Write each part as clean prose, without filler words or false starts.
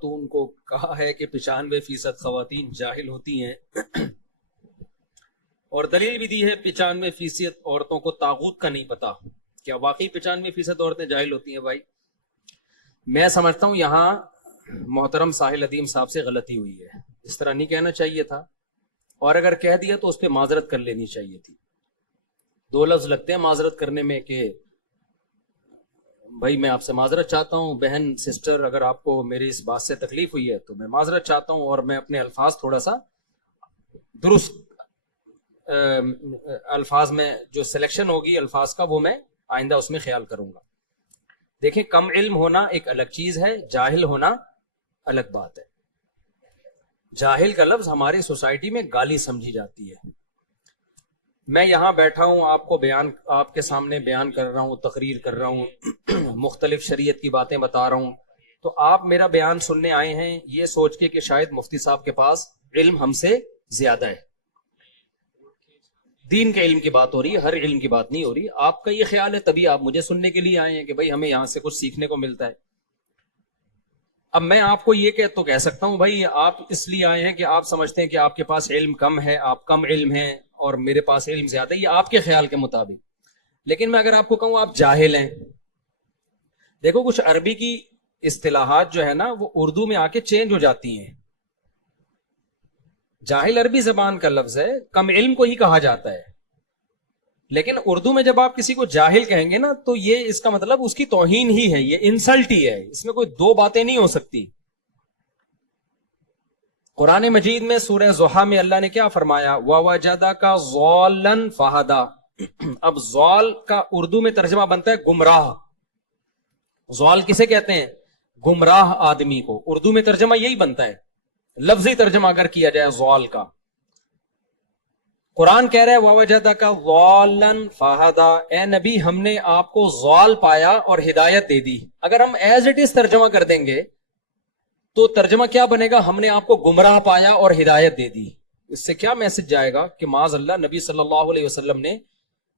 تو ان کو کہا ہے کہ 95% خواتین جاہل ہوتی ہیں اور دلیل بھی دی ہے 95% عورتوں کو طاغوت کا نہیں پتا. کیا واقعی 95% عورتیں جاہل ہوتی ہیں؟ بھائی میں سمجھتا ہوں یہاں محترم ساحل ادیم صاحب سے غلطی ہوئی ہے. اس طرح نہیں کہنا چاہیے تھا، اور اگر کہہ دیا تو اس پہ معذرت کر لینی چاہیے تھی. 2 لفظ لگتے ہیں معذرت کرنے میں کہ بھائی میں آپ سے معذرت چاہتا ہوں، بہن سسٹر اگر آپ کو میری اس بات سے تکلیف ہوئی ہے تو میں معذرت چاہتا ہوں، اور میں اپنے الفاظ تھوڑا سا درست الفاظ میں جو سلیکشن ہوگی الفاظ کا وہ میں آئندہ اس میں خیال کروں گا. دیکھیں کم علم ہونا ایک الگ چیز ہے، جاہل ہونا الگ بات ہے. جاہل کا لفظ ہماری سوسائٹی میں گالی سمجھی جاتی ہے. میں یہاں بیٹھا ہوں، آپ کو آپ کے سامنے بیان کر رہا ہوں، تقریر کر رہا ہوں، مختلف شریعت کی باتیں بتا رہا ہوں، تو آپ میرا بیان سننے آئے ہیں یہ سوچ کے کہ شاید مفتی صاحب کے پاس علم ہم سے زیادہ ہے. دین کے علم کی بات ہو رہی ہے، ہر علم کی بات نہیں ہو رہی. آپ کا یہ خیال ہے تبھی آپ مجھے سننے کے لیے آئے ہیں کہ بھائی ہمیں یہاں سے کچھ سیکھنے کو ملتا ہے. اب میں آپ کو یہ کہہ سکتا ہوں بھائی آپ اس لیے آئے ہیں کہ آپ سمجھتے ہیں کہ آپ کے پاس علم کم ہے، آپ کم علم ہیں، اور میرے پاس علم زیادہ ہے، یہ آپ کے خیال کے مطابق. لیکن میں اگر آپ کو کہوں آپ جاہل ہیں، دیکھو کچھ عربی کی اصطلاحات جو ہے نا وہ اردو میں آ کے چینج ہو جاتی ہیں. جاہل عربی زبان کا لفظ ہے، کم علم کو ہی کہا جاتا ہے، لیکن اردو میں جب آپ کسی کو جاہل کہیں گے نا تو یہ اس کا مطلب اس کی توہین ہی ہے، یہ انسلٹ ہی ہے، اس میں کوئی 2 باتیں نہیں ہو سکتی. قرآن مجید میں سورہ ضحیٰ میں اللہ نے کیا فرمایا؟ وَوَجَدَكَ ضَالًّا فَهَدَىٰ. اب ضال کا اردو میں ترجمہ بنتا ہے گمراہ. ضال کسے کہتے ہیں؟ گمراہ آدمی کو. اردو میں ترجمہ یہی بنتا ہے، لفظی ترجمہ اگر کیا جائے ضال کا. قرآن کہہ رہا ہے وَوَجَدَكَ ضَالًّا فَهَدَىٰ، اے نبی ہم نے آپ کو ضال پایا اور ہدایت دے دی. اگر ہم ایز اٹ از ترجمہ کر دیں گے تو ترجمہ کیا بنے گا؟ ہم نے آپ کو گمراہ پایا اور ہدایت دے دی. اس سے کیا میسج جائے گا کہ معاذ اللہ نبی صلی اللہ علیہ وسلم نے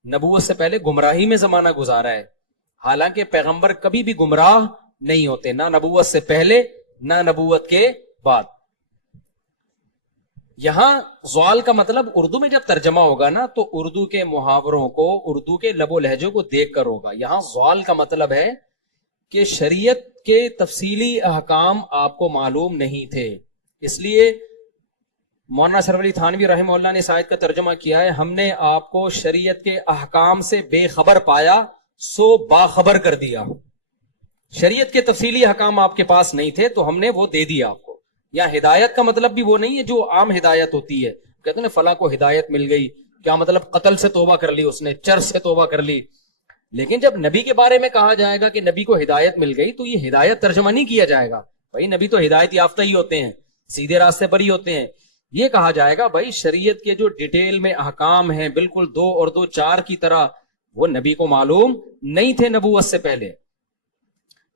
نبوت سے پہلے گمراہی میں زمانہ گزارا ہے. حالانکہ پیغمبر کبھی بھی گمراہ نہیں ہوتے، نہ نبوت سے پہلے نہ نبوت کے بعد. یہاں ضال کا مطلب اردو میں جب ترجمہ ہوگا نا تو اردو کے محاوروں کو، اردو کے لب و لہجوں کو دیکھ کر ہوگا. یہاں ضال کا مطلب ہے کہ شریعت کے تفصیلی احکام آپ کو معلوم نہیں تھے. اس لیے مولانا اشرف علی تھانوی رحمہ اللہ نے اس آیت کا ترجمہ کیا ہے، ہم نے آپ کو شریعت کے احکام سے بے خبر پایا سو باخبر کر دیا. شریعت کے تفصیلی احکام آپ کے پاس نہیں تھے تو ہم نے وہ دے دیا آپ کو. یا ہدایت کا مطلب بھی وہ نہیں ہے جو عام ہدایت ہوتی ہے، کہتے ہیں فلاں کو ہدایت مل گئی، کیا مطلب قتل سے توبہ کر لی، اس نے چرس سے توبہ کر لی. لیکن جب نبی کے بارے میں کہا جائے گا کہ نبی کو ہدایت مل گئی تو یہ ہدایت ترجمہ نہیں کیا جائے گا بھائی نبی تو ہدایت یافتہ ہی ہوتے ہیں، سیدھے راستے پر ہی ہوتے ہیں. یہ کہا جائے گا بھائی شریعت کے جو ڈیٹیل میں احکام ہیں بالکل 2 اور 2 4 کی طرح وہ نبی کو معلوم نہیں تھے نبوت سے پہلے.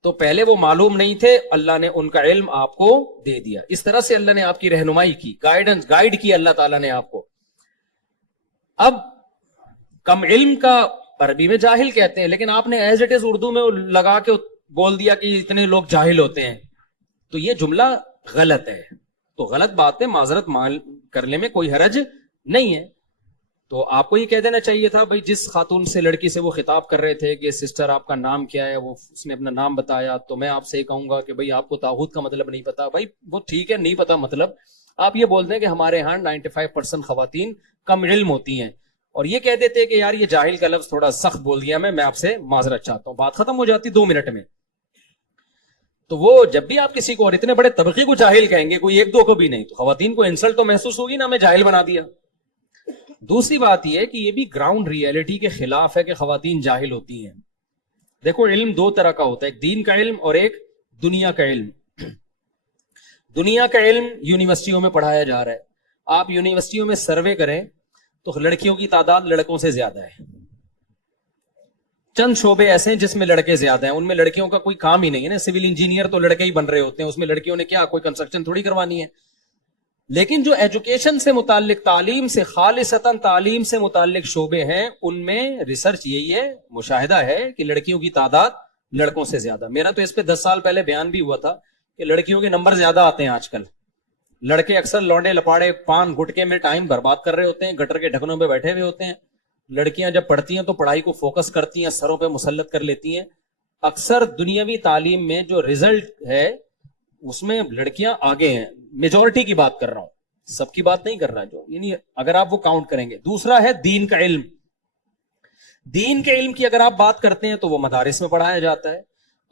تو پہلے وہ معلوم نہیں تھے، اللہ نے ان کا علم آپ کو دے دیا. اس طرح سے اللہ نے آپ کی رہنمائی کی، گائیڈ کی اللہ تعالیٰ نے آپ کو. اب کم علم کا عربی میں جاہل کہتے ہیں، لیکن آپ نے ایز اٹ از اردو میں لگا کے بول دیا کہ اتنے لوگ جاہل ہوتے ہیں، تو یہ جملہ غلط ہے. تو غلط بات ہے، معذرت کرنے میں کوئی حرج نہیں ہے. تو آپ کو یہ کہہ دینا چاہیے تھا بھائی جس خاتون سے لڑکی سے وہ خطاب کر رہے تھے کہ سسٹر آپ کا نام کیا ہے، وہ اس نے اپنا نام بتایا، تو میں آپ سے یہ کہوں گا کہ بھائی آپ کو طاغوت کا مطلب نہیں پتا. بھائی وہ ٹھیک ہے نہیں پتا مطلب، آپ یہ بول دیں کہ ہمارے ہاں 95% خواتین کم علم ہوتی ہیں، اور یہ کہہ دیتے کہ یار یہ جاہل کا لفظ تھوڑا سخت بول دیا میں آپ سے معذرت چاہتا ہوں، بات ختم ہو جاتی 2 منٹ میں. تو وہ جب بھی آپ کسی کو اور اتنے بڑے طبقے کو جاہل کہیں گے، کوئی 1 2 کو بھی نہیں، تو خواتین کو انسلٹ تو محسوس ہوگی نا، ہمیں جاہل بنا دیا. دوسری بات یہ کہ یہ بھی گراؤنڈ ریئلٹی کے خلاف ہے کہ خواتین جاہل ہوتی ہیں. دیکھو علم 2 طرح کا ہوتا ہے، ایک دین کا علم اور ایک دنیا کا علم. دنیا کا علم یونیورسٹیوں میں پڑھایا جا رہا ہے. آپ یونیورسٹیوں میں سروے کریں تو لڑکیوں کی تعداد لڑکوں سے زیادہ ہے. چند شعبے ایسے ہیں جس میں لڑکے زیادہ ہیں، ان میں لڑکیوں کا کوئی کام ہی نہیں ہے نا. سول انجینئر تو لڑکے ہی بن رہے ہوتے ہیں، اس میں لڑکیوں نے کیا کوئی کنسٹرکشن تھوڑی کروانی ہے. لیکن جو ایجوکیشن سے متعلق، تعلیم سے، خالصتاً تعلیم سے متعلق شعبے ہیں، ان میں ریسرچ یہی ہے، مشاہدہ ہے کہ لڑکیوں کی تعداد لڑکوں سے زیادہ. میرا تو اس پہ 10 سال پہلے بیان بھی ہوا تھا کہ لڑکیوں کے نمبر زیادہ آتے ہیں آج کل. لڑکے اکثر لونڈے لپاڑے پان گٹکے میں ٹائم برباد کر رہے ہوتے ہیں، گٹر کے ڈھکنوں پہ بیٹھے ہوئے ہوتے ہیں. لڑکیاں جب پڑھتی ہیں تو پڑھائی کو فوکس کرتی ہیں، سروں پہ مسلط کر لیتی ہیں. اکثر دنیاوی تعلیم میں جو رزلٹ ہے اس میں لڑکیاں آگے ہیں. میجورٹی کی بات کر رہا ہوں، سب کی بات نہیں کر رہا، جو یعنی اگر آپ وہ کاؤنٹ کریں گے. دوسرا ہے دین کا علم. دین کے علم کی اگر آپ بات کرتے ہیں تو وہ مدارس میں پڑھایا جاتا ہے.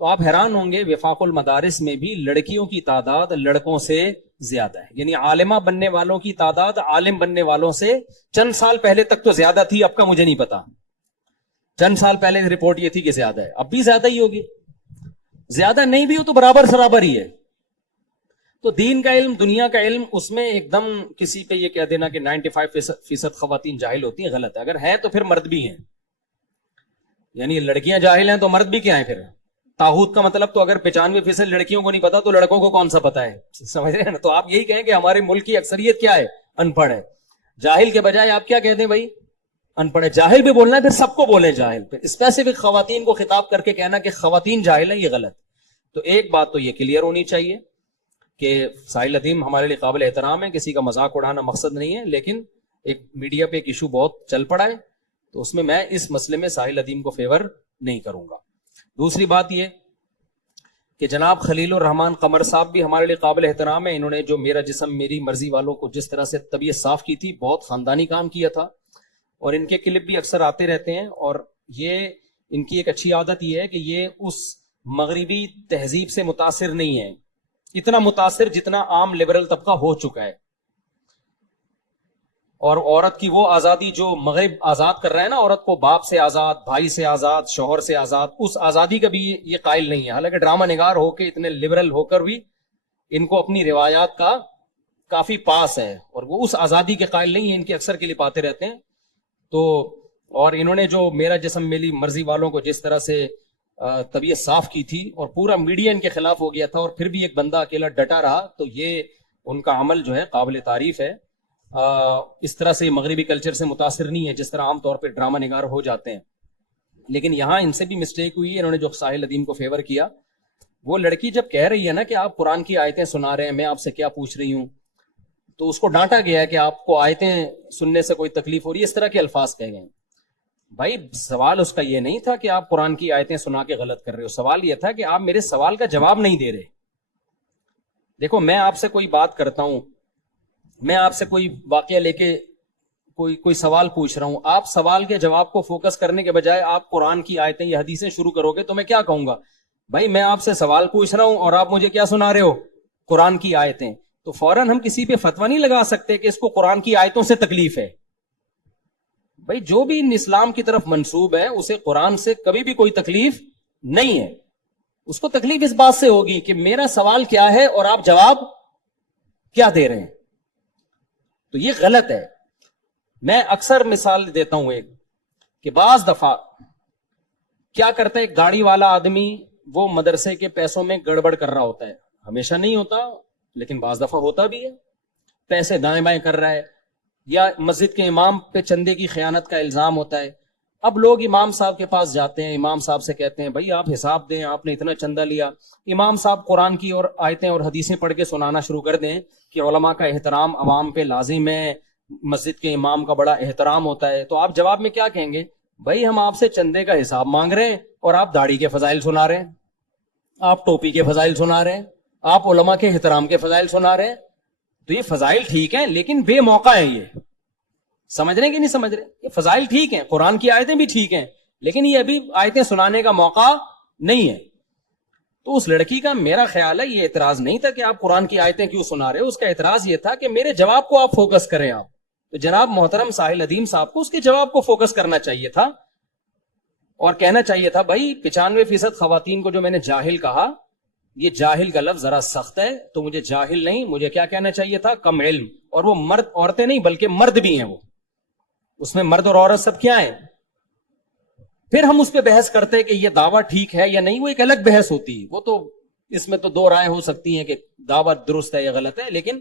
تو آپ حیران ہوں گے وفاق المدارس میں بھی لڑکیوں کی تعداد لڑکوں سے زیادہ ہے. یعنی عالمہ بننے والوں کی تعداد عالم بننے والوں سے چند سال پہلے تک تو زیادہ تھی، اب کا مجھے نہیں پتا. چند سال پہلے رپورٹ یہ تھی کہ زیادہ ہے، اب بھی زیادہ ہی ہوگی. زیادہ نہیں بھی ہو تو برابر سرابر ہی ہے. تو دین کا علم، دنیا کا علم، اس میں ایک دم کسی پہ یہ کہہ دینا کہ 95% خواتین جاہل ہوتی ہیں غلط ہے. اگر ہے تو پھر مرد بھی ہیں، یعنی لڑکیاں جاہل ہیں تو مرد بھی کیا ہیں پھر. طاغوت کا مطلب تو اگر 95% لڑکیوں کو نہیں پتا تو لڑکوں کو کون سا پتا ہے، سمجھ رہے ہیں نا. تو آپ یہی کہیں کہ ہمارے ملک کی اکثریت کیا ہے، ان پڑھ ہے. جاہل کے بجائے آپ کیا کہتے ہیں بھائی، ان پڑھ ہے. جاہل بھی بولنا ہے، پھر سب کو بولیں جاہل. پھر اسپیسیفک خواتین کو خطاب کر کے کہنا کہ خواتین جاہل ہیں، یہ غلط. تو ایک بات تو یہ کلیئر ہونی چاہیے کہ ساحل ادیم ہمارے لیے قابل احترام ہے، کسی کا مذاق اڑانا مقصد نہیں ہے. لیکن ایک میڈیا پہ ایک ایشو بہت چل پڑا ہے، تو اس میں اس مسئلے میں ساحل ادیم کو فیور نہیں کروں گا. دوسری بات یہ کہ جناب خلیل الرحمان قمر صاحب بھی ہمارے لیے قابل احترام ہے. انہوں نے جو میرا جسم میری مرضی والوں کو جس طرح سے طبیعت صاف کی تھی، بہت خاندانی کام کیا تھا. اور ان کے کلپ بھی اکثر آتے رہتے ہیں. اور یہ ان کی ایک اچھی عادت یہ ہے کہ یہ اس مغربی تہذیب سے متاثر نہیں ہے، اتنا متاثر جتنا عام لبرل طبقہ ہو چکا ہے. اور عورت کی وہ آزادی جو مغرب آزاد کر رہا ہے نا، عورت کو باپ سے آزاد، بھائی سے آزاد، شوہر سے آزاد، اس آزادی کا بھی یہ قائل نہیں ہے. حالانکہ ڈرامہ نگار ہو کے اتنے لبرل ہو کر بھی ان کو اپنی روایات کا کافی پاس ہے، اور وہ اس آزادی کے قائل نہیں ہے. ان کے اکثر کلپ آتے رہتے ہیں. تو اور انہوں نے جو میرا جسم میری مرضی والوں کو جس طرح سے طبیعت صاف کی تھی، اور پورا میڈیا ان کے خلاف ہو گیا تھا، اور پھر بھی ایک بندہ اکیلا ڈٹا رہا، تو یہ ان کا عمل جو ہے قابل تعریف ہے. اس طرح سے مغربی کلچر سے متاثر نہیں ہے جس طرح عام طور پہ ڈرامہ نگار ہو جاتے ہیں. لیکن یہاں ان سے بھی مسٹیک ہوئی ہے. انہوں نے جو ساحل ادیم کو فیور کیا، وہ لڑکی جب کہہ رہی ہے نا کہ آپ قرآن کی آیتیں سنا رہے ہیں، میں آپ سے کیا پوچھ رہی ہوں، تو اس کو ڈانٹا گیا ہے کہ آپ کو آیتیں سننے سے کوئی تکلیف ہو رہی ہے، اس طرح کے الفاظ کہے گئے. بھائی سوال اس کا یہ نہیں تھا کہ آپ قرآن کی آیتیں سنا کے غلط کر رہے ہو، سوال یہ تھا کہ آپ میرے سوال کا جواب نہیں دے رہے. دیکھو میں آپ سے کوئی بات کرتا ہوں، میں آپ سے کوئی واقعہ لے کے کوئی سوال پوچھ رہا ہوں، آپ سوال کے جواب کو فوکس کرنے کے بجائے آپ قرآن کی آیتیں یا حدیثیں شروع کرو گے تو میں کیا کہوں گا، بھائی میں آپ سے سوال پوچھ رہا ہوں اور آپ مجھے کیا سنا رہے ہو، قرآن کی آیتیں. تو فوراً ہم کسی پہ فتویٰ نہیں لگا سکتے کہ اس کو قرآن کی آیتوں سے تکلیف ہے. بھائی جو بھی ان اسلام کی طرف منسوب ہے اسے قرآن سے کبھی بھی کوئی تکلیف نہیں ہے. اس کو تکلیف اس بات سے ہوگی کہ میرا سوال کیا ہے اور آپ جواب کیا دے رہے ہیں. تو یہ غلط ہے. میں اکثر مثال دیتا ہوں ایک کہ بعض دفعہ کیا کرتا ہے ایک گاڑی والا آدمی، وہ مدرسے کے پیسوں میں گڑبڑ کر رہا ہوتا ہے، ہمیشہ نہیں ہوتا لیکن بعض دفعہ ہوتا بھی ہے، پیسے دائیں بائیں کر رہا ہے، یا مسجد کے امام پہ چندے کی خیانت کا الزام ہوتا ہے. اب لوگ امام صاحب کے پاس جاتے ہیں، امام صاحب سے کہتے ہیں بھائی آپ حساب دیں، آپ نے اتنا چندہ لیا. امام صاحب قرآن کی اور آیتیں اور حدیثیں پڑھ کے سنانا شروع کر دیں کہ علماء کا احترام عوام پہ لازم ہے، مسجد کے امام کا بڑا احترام ہوتا ہے. تو آپ جواب میں کیا کہیں گے، بھائی ہم آپ سے چندے کا حساب مانگ رہے ہیں اور آپ داڑھی کے فضائل سنا رہے ہیں، آپ ٹوپی کے فضائل سنا رہے ہیں، آپ علماء کے احترام کے فضائل سنا رہے ہیں. تو یہ فضائل ٹھیک ہیں لیکن بے موقع ہے. یہ سمجھ رہے ہیں کہ نہیں سمجھ رہے؟ یہ فضائل ٹھیک ہیں، قرآن کی آیتیں بھی ٹھیک ہیں، لیکن یہ ابھی آیتیں سنانے کا موقع نہیں ہے. تو اس لڑکی کا میرا خیال ہے یہ اعتراض نہیں تھا کہ آپ قرآن کی آیتیں کیوں سنا رہے ہو، اس کا اعتراض یہ تھا کہ میرے جواب کو آپ فوکس کریں. آپ تو جناب محترم ساحل ادیم صاحب کو اس کے جواب کو فوکس کرنا چاہیے تھا اور کہنا چاہیے تھا بھائی 95% خواتین کو جو میں نے جاہل کہا، یہ جاہل کا لفظ ذرا سخت ہے، تو مجھے جاہل نہیں، مجھے کیا کہنا چاہیے تھا، کم علم. اور وہ مرد، عورتیں نہیں بلکہ مرد بھی ہیں، وہ اس میں مرد اور عورت سب کیا ہیں. پھر ہم اس پہ بحث کرتے کہ یہ دعویٰ ٹھیک ہے یا نہیں، وہ ایک الگ بحث ہوتی ہے. وہ تو اس میں تو دو رائے ہو سکتی ہیں کہ دعویٰ درست ہے یا غلط ہے، لیکن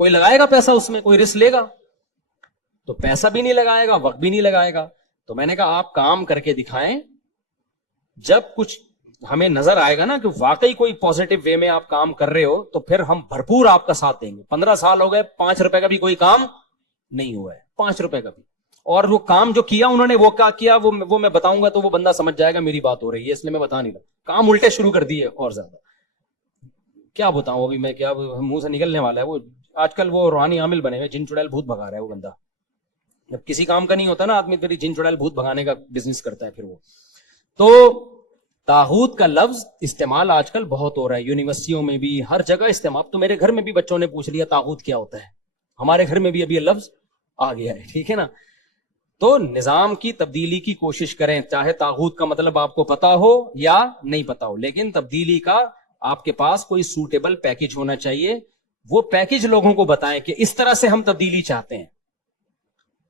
کوئی لگائے گا پیسہ اس میں, کوئی رسک لے گا؟ تو پیسہ بھی نہیں لگائے گا, وقت بھی نہیں لگائے گا. تو میں نے کہا آپ کام کر کے دکھائیں, جب کچھ ہمیں نظر آئے گا نا کہ واقعی کوئی پازیٹو وے میں آپ کام کر رہے ہو, تو پھر ہم بھرپور آپ کا ساتھ دیں گے. 15 سال ہو گئے, 5 روپے کا بھی کوئی کام نہیں ہوا ہے, 5 روپے کا بھی. اور وہ کام جو کیا انہوں نے, وہ کیا کیا وہ میں بتاؤں گا تو وہ بندہ سمجھ جائے گا میری بات ہو رہی ہے, اس لیے میں بتا نہیں رہا. کام الٹے شروع کر دیے اور زیادہ. کیا بتاؤں ابھی میں, کیا منہ سے نکلنے والا ہے. وہ آج کل وہ روحانی عامل بنے ہوئے, جن چڑیل بھوت بھگا رہا ہے وہ بندہ. جب کسی کام کا نہیں ہوتا نا آدمی, پھر جن چڑیل بھوت بھگانے کا بزنس کرتا ہے پھر وہ. تو طاغوت کا لفظ استعمال آج کل بہت ہو رہا ہے, یونیورسٹیوں میں بھی, ہر جگہ استعمال. تو میرے گھر میں بھی بچوں نے پوچھ لیا طاغوت کیا ہوتا ہے, ہمارے گھر میں بھی ابھی یہ لفظ آ گیا ہے, ٹھیک ہے نا. تو نظام کی تبدیلی کی کوشش کریں, چاہے طاغوت کا مطلب آپ کو پتا ہو یا نہیں پتا ہو, لیکن تبدیلی کا آپ کے پاس کوئی سوٹیبل پیکج ہونا چاہیے. وہ پیکج لوگوں کو بتائیں کہ اس طرح سے ہم تبدیلی چاہتے ہیں,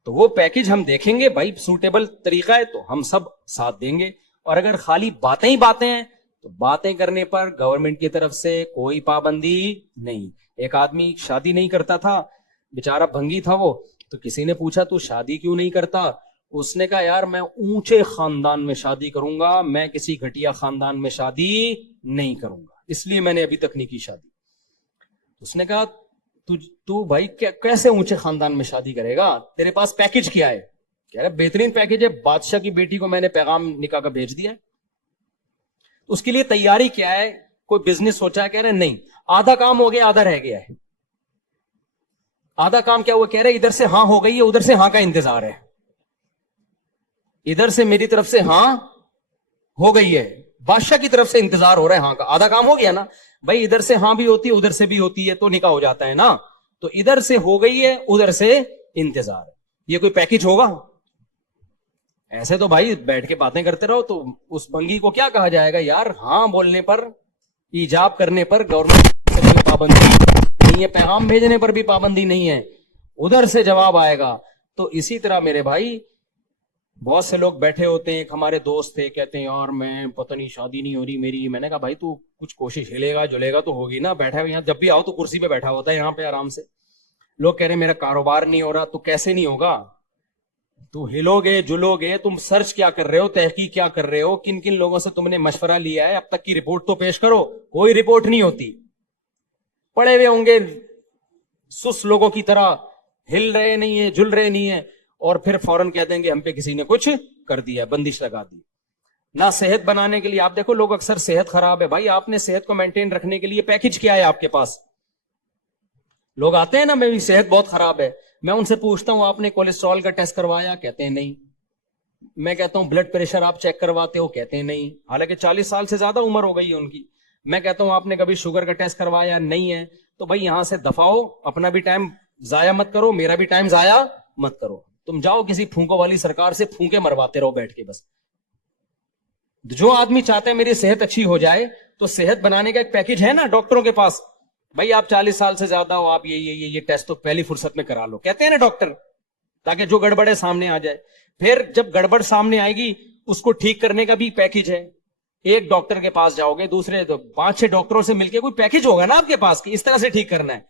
تو وہ پیکج ہم دیکھیں گے بھائی سوٹیبل طریقہ ہے تو ہم سب ساتھ دیں گے. اور اگر خالی باتیں ہی باتیں ہیں تو باتیں کرنے پر گورنمنٹ کی طرف سے کوئی پابندی نہیں. ایک آدمی شادی نہیں کرتا تھا, بیچارہ بھنگی تھا وہ, تو کسی نے پوچھا تو شادی کیوں نہیں کرتا؟ اس نے کہا یار میں اونچے خاندان میں شادی کروں گا, میں کسی گھٹیا خاندان میں شادی نہیں کروں گا, اس لیے میں نے ابھی تک نہیں کی شادی. اس نے کہا تو بھائی کیسے اونچے خاندان میں شادی کرے گا, تیرے پاس پیکج کیا ہے؟ کہہ رہا بہترین پیکج ہے, بادشاہ کی بیٹی کو میں نے پیغام نکاح کا بھیج دیا ہے. اس کے لیے تیاری کیا ہے؟ کوئی بزنس سوچا ہے؟ کہہ رہے نہیں, آدھا کام ہو گیا, آدھا رہ گیا ہے. آدھا کام کیا ہوا؟ کہہ رہے ادھر سے ہاں ہو گئی ہے, ادھر سے ہاں کا انتظار ہے. ادھر سے میری طرف سے ہاں ہو گئی ہے, بادشاہ کی طرف سے انتظار ہو رہا ہے ہاں کا. آدھا کام ہو گیا نا بھائی, ادھر سے ہاں بھی ہوتی ہے, ادھر سے بھی ہوتی ہے, تو نکاح ہو جاتا ہے نا. تو ادھر سے ہو گئی ہے, ادھر سے انتظار ہے. یہ کوئی پیکج ہوگا؟ ایسے تو بھائی بیٹھ کے باتیں کرتے رہو. تو اس بنگی کو کیا کہا جائے گا یار؟ ہاں بولنے پر, ایجاب کرنے پر گورنمنٹ سے کوئی پابندی نہیں ہے, پیغام بھیجنے پر بھی پابندی نہیں ہے, ادھر سے جواب آئے گا. تو اسی طرح میرے بھائی بہت سے لوگ بیٹھے ہوتے ہیں, ایک ہمارے دوست تھے, کہتے ہیں یار میں پتہ نہیں شادی نہیں ہو رہی میری. میں نے کہا بھائی تو کچھ کوشش ہلے گا جلے گا تو ہوگی نا. بیٹھا ہے یہاں, جب بھی آؤ تو کرسی پہ بیٹھا ہوتا ہے یہاں پہ آرام سے. لوگ کہہ رہے ہیں میرا کاروبار نہیں ہو رہا. تو کیسے نہیں ہوگا؟ تو ہلو گے جلو گے. تم سرچ کیا کر رہے ہو, تحقیق کیا کر رہے ہو, کن کن لوگوں سے تم نے مشورہ لیا ہے, اب تک کی رپورٹ تو پیش کرو. کوئی رپورٹ نہیں ہوتی. پڑے ہوئے ہوں گے سس لوگوں کی طرح, ہل رہے نہیں ہیں, جل رہے نہیں ہیں, اور پھر فوراً کہہ دیں گے ہم پہ کسی نے کچھ کر دیا, بندش لگا دی. نہ صحت بنانے کے لیے, آپ دیکھو لوگ اکثر صحت خراب ہے, بھائی آپ نے صحت کو مینٹین رکھنے کے لیے پیکج کیا ہے آپ کے پاس؟ لوگ آتے ہیں نا میری صحت بہت خراب ہے, میں ان سے پوچھتا ہوں آپ نے کولیسٹرول کا ٹیسٹ کروایا؟ کہتے ہیں نہیں. میں کہتا ہوں بلڈ پریشر آپ چیک کرواتے ہو؟ کہتے ہیں نہیں, حالانکہ 40 سال سے زیادہ عمر ہو گئی ہے ان کی. میں کہتا ہوں آپ نے کبھی شوگر کا ٹیسٹ کروایا؟ نہیں ہے. تو بھائی یہاں سے دفعہ ہو, اپنا بھی ٹائم ضائع مت کرو, میرا بھی ٹائم ضائع مت کرو. تم جاؤ کسی پھونکوں والی سرکار سے پھونکے مرواتے رہو بیٹھ کے بس. جو آدمی چاہتا ہے میری صحت اچھی ہو جائے, تو صحت بنانے کا ایک پیکج ہے نا ڈاکٹروں کے پاس. بھائی آپ 40 سال سے زیادہ ہو, آپ یہ ٹیسٹ تو پہلی فرصت میں کرا لو, کہتے ہیں نا ڈاکٹر, تاکہ جو گڑبڑے سامنے آ جائے. پھر جب گڑبڑ سامنے آئے گی اس کو ٹھیک کرنے کا بھی پیکج ہے. ایک ڈاکٹر کے پاس جاؤ گے, دوسرے 5-6 ڈاکٹروں سے مل کے کوئی پیکج ہوگا نا آپ کے پاس کہ اس طرح سے ٹھیک کرنا ہے.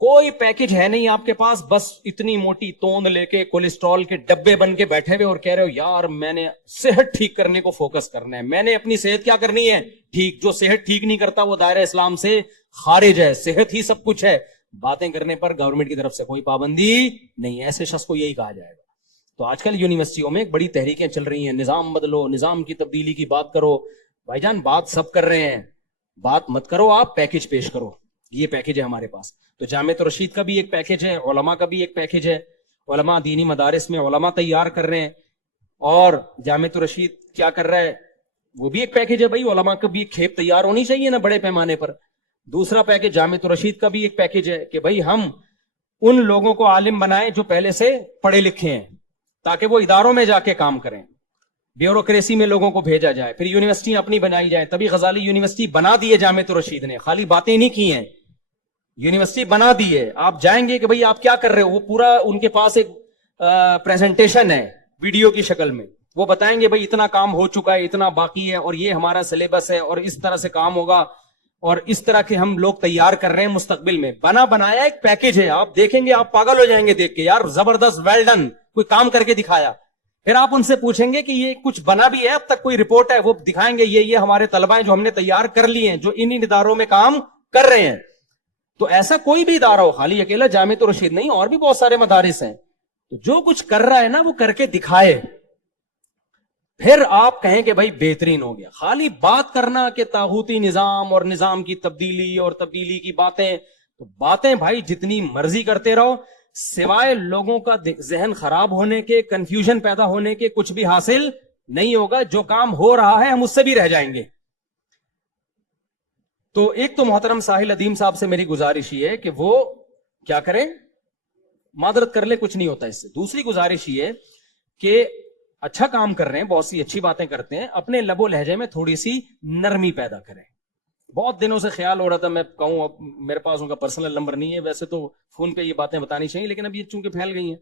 کوئی پیکج ہے نہیں آپ کے پاس, بس اتنی موٹی توند لے کے کولیسٹرول کے ڈبے بن کے بیٹھے ہوئے اور کہہ رہے ہو یار میں نے صحت ٹھیک کرنے کو فوکس کرنا ہے, میں نے اپنی صحت کیا کرنی ہے ٹھیک. جو صحت ٹھیک نہیں کرتا وہ دائرہ اسلام سے خارج ہے, صحت ہی سب کچھ ہے. باتیں کرنے پر گورنمنٹ کی طرف سے کوئی پابندی نہیں, ایسے شخص کو یہی کہا جائے گا. تو آج کل یونیورسٹیوں میں ایک بڑی تحریکیں چل رہی ہیں, نظام بدلو, نظام کی تبدیلی کی بات کرو. بھائی جان بات سب کر رہے ہیں, بات مت کرو آپ, پیکج پیش کرو. یہ پیکج ہے ہمارے پاس. تو جامعۃ الرشید کا بھی ایک پیکج ہے, علماء کا بھی ایک پیکج ہے. علماء دینی مدارس میں علماء تیار کر رہے ہیں, اور جامعۃ الرشید کیا کر رہا ہے, وہ بھی ایک پیکج ہے. بھائی علماء کا بھی ایک کھیپ تیار ہونی چاہیے نا بڑے پیمانے پر. دوسرا پیکج جامعۃ الرشید کا بھی ایک پیکج ہے کہ بھائی ہم ان لوگوں کو عالم بنائیں جو پہلے سے پڑھے لکھے ہیں, تاکہ وہ اداروں میں جا کے کام کریں, بیوروکریسی میں لوگوں کو بھیجا جائے, پھر یونیورسٹی اپنی بنائی جائے. تبھی غزالی یونیورسٹی بنا دی ہے جامعۃ الرشید نے, خالی باتیں نہیں کی ہیں, یونیورسٹی بنا دی ہے. آپ جائیں گے کہ بھئی آپ کیا کر رہے ہو, وہ پورا ان کے پاس ایک پریزنٹیشن ہے ویڈیو کی شکل میں. وہ بتائیں گے بھئی اتنا کام ہو چکا ہے, اتنا باقی ہے, اور یہ ہمارا سلیبس ہے, اور اس طرح سے کام ہوگا. اور اس طرح کے ہم لوگ تیار کر رہے ہیں مستقبل میں. بنا بنایا ایک پیکج ہے, آپ دیکھیں گے آپ پاگل ہو جائیں گے دیکھ کے, یار زبردست, ویل ڈن, کوئی کام کر کے دکھایا. پھر آپ ان سے پوچھیں گے کہ یہ کچھ بنا بھی ہے اب تک, کوئی رپورٹ ہے, وہ دکھائیں گے یہ ہمارے طلبہ ہیں جو ہم نے تیار کر لیے ہیں, جو ان اداروں میں کام کر رہے ہیں. تو ایسا کوئی بھی ادارہ ہو, خالی اکیلا جامعۃ الرشید نہیں, اور بھی بہت سارے مدارس ہیں, تو جو کچھ کر رہا ہے نا وہ کر کے دکھائے, پھر آپ کہیں کہ بھائی بہترین ہو گیا. خالی بات کرنا کہ طاغوتی نظام اور نظام کی تبدیلی اور تبدیلی کی باتیں, تو باتیں بھائی جتنی مرضی کرتے رہو, سوائے لوگوں کا ذہن خراب ہونے کے, کنفیوژن پیدا ہونے کے کچھ بھی حاصل نہیں ہوگا. جو کام ہو رہا ہے ہم اس سے بھی رہ جائیں گے. تو ایک تو محترم ساحل ادیم صاحب سے میری گزارش یہ ہے کہ وہ کیا کریں, معذرت کر لے, کچھ نہیں ہوتا اس سے. دوسری گزارش یہ ہے کہ اچھا کام کر رہے ہیں, بہت سی اچھی باتیں کرتے ہیں, اپنے لب و لہجے میں تھوڑی سی نرمی پیدا کریں. بہت دنوں سے خیال ہو رہا تھا میں کہوں, اب میرے پاس ان کا پرسنل نمبر نہیں ہے, ویسے تو فون پہ یہ باتیں بتانی چاہیے, لیکن اب یہ چونکہ پھیل گئی ہیں.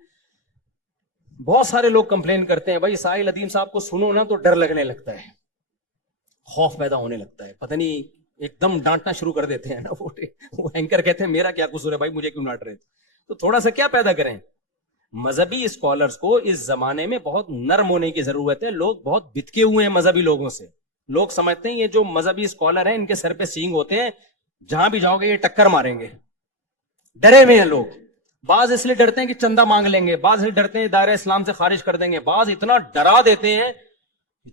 بہت سارے لوگ کمپلین کرتے ہیں بھائی ساحل ادیم صاحب کو سنو نا تو ڈر لگنے لگتا ہے, خوف پیدا ہونے لگتا ہے, پتہ نہیں ایک دم ڈانٹنا شروع کر دیتے ہیں نا وہ اینکر کہتے ہیں میرا کیا قصور ہے بھائی, مجھے کیوں ڈانٹ رہے. تو تھوڑا سا کیا پیدا کریں, مذہبی اسکالرز کو اس زمانے میں بہت نرم ہونے کی ضرورت ہے. لوگ بہت بتکے ہوئے ہیں مذہبی لوگوں سے. لوگ سمجھتے ہیں یہ جو مذہبی اسکالر ہیں ان کے سر پہ سینگ ہوتے ہیں, جہاں بھی جاؤ گے یہ ٹکر ماریں گے. ڈرے ہوئے ہیں لوگ. بعض اس لیے ڈرتے ہیں کہ چندہ مانگ لیں گے, بعض اس لیے ڈرتے ہیں دائرہ اسلام سے خارج کر دیں گے, بعض اتنا ڈرا دیتے ہیں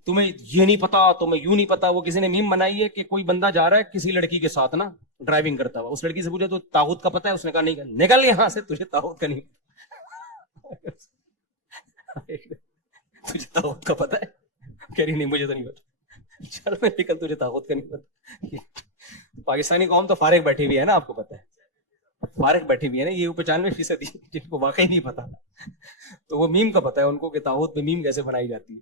تمہیں یہ نہیں پتا, تمہیں یوں نہیں پتا. وہ کسی نے میم بنائی ہے کہ کوئی بندہ جا رہا ہے کسی لڑکی کے ساتھ نا ڈرائیونگ کرتا ہوا, اس لڑکی سے پوچھا تو طاغوت کا پتا ہے, اس نے کہا نہیں. نکل یہاں سے, تجھے طاغوت کا نہیں تجھے طاغوت کا پتا ہے, کہہ رہی نہیں مجھے تو نہیں پتا. چل میں نکل, تجھے طاغوت کا نہیں پتا. پاکستانی قوم تو فارغ بیٹھی ہوئی ہے نا, آپ کو پتا ہے فارغ بیٹھی ہوئی ہے نا, یہ 95% جن کو واقعی نہیں پتا تو وہ میم کا پتا ہے ان کو کہ طاغوت پہ میم کیسے بنائی جاتی ہے.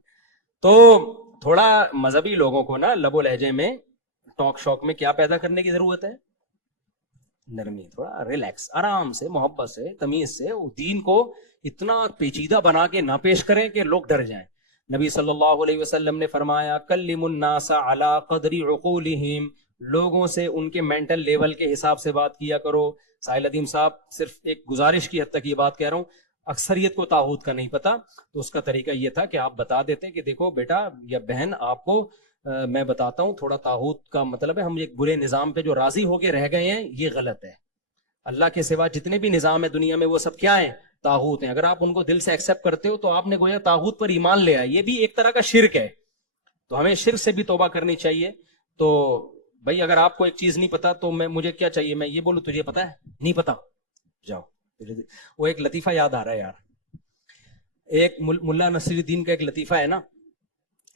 تو تھوڑا مذہبی لوگوں کو نا لب و لہجے میں, ٹاک شوک میں کیا پیدا کرنے کی ضرورت ہے, نرمی, تھوڑا ریلیکس, آرام سے, محبت سے, تمیز سے. دین کو اتنا پیچیدہ بنا کے نہ پیش کریں کہ لوگ ڈر جائیں. نبی صلی اللہ علیہ وسلم نے فرمایا کلموا الناس علی قدر عقولہم, لوگوں سے ان کے مینٹل لیول کے حساب سے بات کیا کرو. ساحل ادیم صاحب صرف ایک گزارش کی حد تک یہ بات کہہ رہا ہوں, اکثریت کو طاغوت کا نہیں پتا, تو اس کا طریقہ یہ تھا کہ آپ بتا دیتے کہ دیکھو بیٹا یا بہن, آپ کو میں بتاتا ہوں تھوڑا, طاغوت کا مطلب ہے ہم ایک برے نظام پہ جو راضی ہو کے رہ گئے ہیں, یہ غلط ہے. اللہ کے سوا جتنے بھی نظام ہے دنیا میں وہ سب کیا ہیں, طاغوت ہیں. اگر آپ ان کو دل سے ایکسپٹ کرتے ہو تو آپ نے گویا طاغوت پر ایمان لے آئے. یہ بھی ایک طرح کا شرک ہے, تو ہمیں شرک سے بھی توبہ کرنی چاہیے. تو بھائی اگر آپ کو ایک چیز نہیں پتا تو مجھے کیا چاہیے, میں یہ بولوں تجھے پتا ہے, نہیں پتا, جاؤ. وہ ایک لطیفہ یاد آ رہا ہے یار, ایک ملا نصیر الدین کا ایک لطیفہ ہے نا.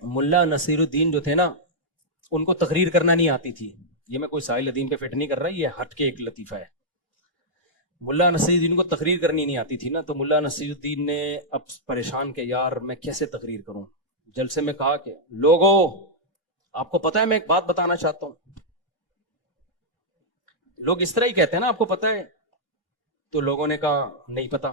ملا نصیر الدین جو تھے نا, ان کو تقریر کرنا نہیں آتی تھی. یہ میں کوئی ساحل ادیم پہ فٹ نہیں کر رہا, یہ ہٹ کے ایک لطیفہ ہے. ملا نصیر الدین کو تقریر کرنی نہیں آتی تھی نا, تو ملا نصیر الدین نے اب پریشان کہ یار میں کیسے تقریر کروں. جلسے میں کہا کہ لوگوں آپ کو پتا ہے میں ایک بات بتانا چاہتا ہوں. لوگ اس طرح ہی کہتے ہیں نا, آپ کو پتا ہے, تو لوگوں نے کہا نہیں پتا.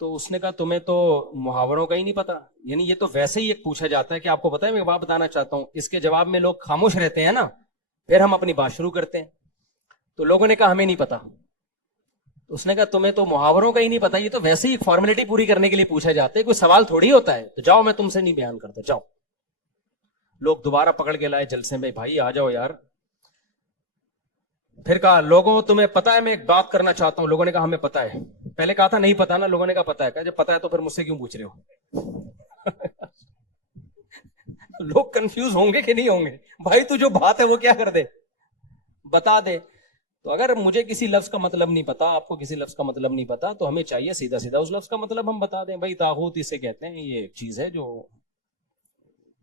تو اس نے کہا تمہیں تو محاوروں کا ہی نہیں پتا, یعنی یہ تو ویسے ہی ایک پوچھا جاتا ہے کہ آپ کو پتا ہے میں ایک بات بتانا چاہتا ہوں, اس کے جواب میں لوگ خاموش رہتے ہیں نا, پھر ہم اپنی بات شروع کرتے ہیں. تو لوگوں نے کہا ہمیں نہیں پتا. اس نے کہا تمہیں تو محاوروں کا ہی نہیں پتا, یہ تو ویسے ہی فارمیلٹی پوری کرنے کے لیے پوچھا جاتا ہے, کوئی سوال تھوڑی ہوتا ہے. تو جاؤ میں تم سے نہیں بیان کرتا, جاؤ. لوگ دوبارہ پکڑ کے لائے جلسے میں, بھائی آ جاؤ یار. پھر کہا لوگوں تمہیں پتا ہے میں ایک بات کرنا چاہتا ہوں. لوگوں نے کہا ہمیں پتا ہے. پہلے کہا تھا نہیں پتا نا, لوگوں نے کہا پتا ہے. کہا جب پتا ہے تو پھر مجھ سے کیوں پوچھ رہے ہو. لوگ کنفیوز ہوں گے کہ نہیں ہوں گے, بھائی تو جو بات ہے وہ کیا کر دے, بتا دے. تو اگر مجھے کسی لفظ کا مطلب نہیں پتا, آپ کو کسی لفظ کا مطلب نہیں پتا, تو ہمیں چاہیے سیدھا سیدھا اس لفظ کا مطلب ہم بتا دیں. بھائی طاغوت اسے کہتے ہیں, یہ ایک چیز ہے جو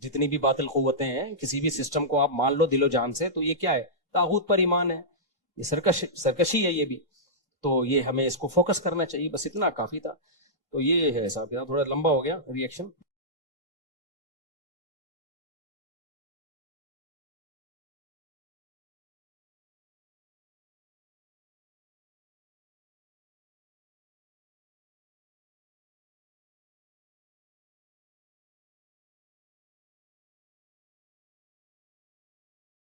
جتنی بھی باطل قوتیں ہیں, کسی بھی سسٹم کو آپ مان لو دل و جان سے, تو یہ کیا ہے, طاغوت پر ایمان ہے. یہ سرکشی ہے یہ بھی. تو یہ ہمیں اس کو فوکس کرنا چاہیے, بس اتنا کافی تھا. تو یہ ہے صاحب, تھوڑا لمبا ہو گیا ریئیکشن.